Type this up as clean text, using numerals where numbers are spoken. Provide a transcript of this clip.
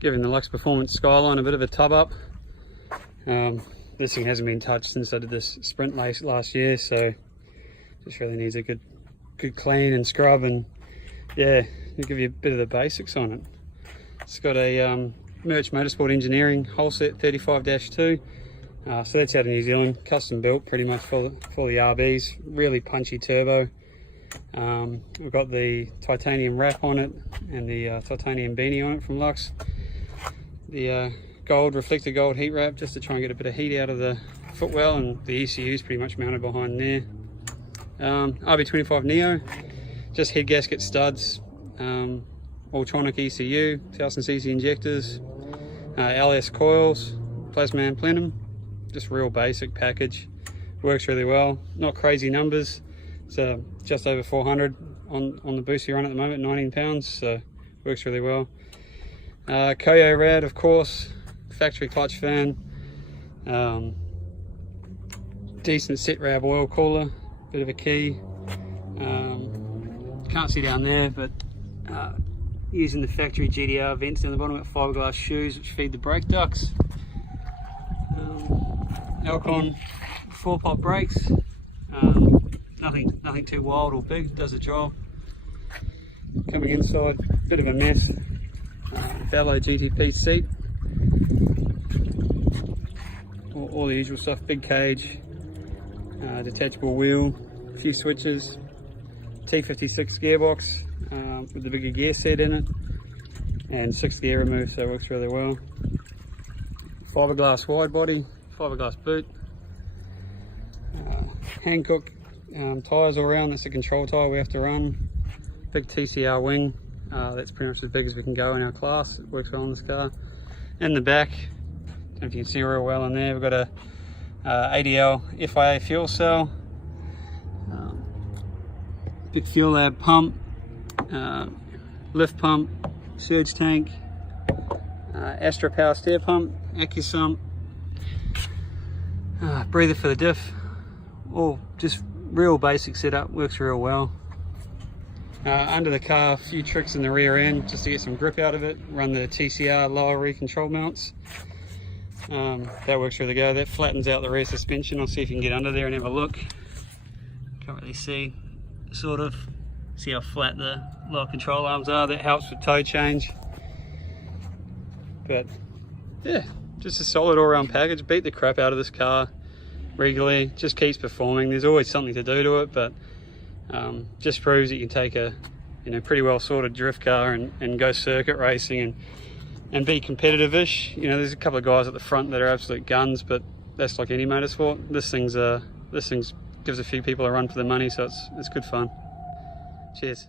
giving the Luxe Performance Skyline a bit of a tub up. This thing hasn't been touched since I did this sprint race last year, so just really needs a good clean and scrub, and yeah, I'll give you a bit of the basics on it. It's got a Merch Motorsport Engineering whole set 35-2, so that's out of New Zealand, custom built pretty much for the RBs. Really punchy turbo. We've got the titanium wrap on it and the titanium beanie on it from Luxe. The reflector gold heat wrap, just to try and get a bit of heat out of the footwell, and the ECU is pretty much mounted behind there. RB25 Neo, just head gasket studs, Ultronic ECU, 1000cc injectors, LS coils, plasma and plenum, just real basic package. Works really well, not crazy numbers. It's just over 400 on the boost you run at the moment, 19 pounds, so works really well. Koyo rad, of course, factory clutch fan, decent sit rab oil cooler, bit of a key. Can't see down there, but using the factory GDR vents down the bottom, got fiberglass shoes which feed the brake ducts. Alcon 4-pot brakes, nothing too wild or big, does the job. Coming inside, bit of a mess. Velo GTP seat, all the usual stuff, big cage, detachable wheel, a few switches, T56 gearbox with the bigger gear set in it, and 6 gear remove, so it works really well. Fiberglass wide body, fiberglass boot, Hankook tyres all around. That's the control tyre we have to run. Big TCR wing, that's pretty much as big as we can go in our class. It works well on this car. In the back, don't know if you can see real well in there, we've got a ADL FIA fuel cell, big fuel lab pump, lift pump, surge tank, Astra power steer pump, AccuSump, breather for the diff. All just real basic setup, works real well. Under the car, a few tricks in the rear end just to get some grip out of it. Run the TCR lower rear control mounts. That works really good. That flattens out the rear suspension. I'll see if you can get under there and have a look. Can't really see, sort of. See how flat the lower control arms are. That helps with toe change. But yeah, just a solid all-round package. Beat the crap out of this car regularly. Just keeps performing. There's always something to do to it, but just proves that you can take a pretty well sorted drift car and go circuit racing and be competitive-ish. There's a couple of guys at the front that are absolute guns, but that's like any motorsport. This thing's gives a few people a run for the money, so it's good fun. Cheers.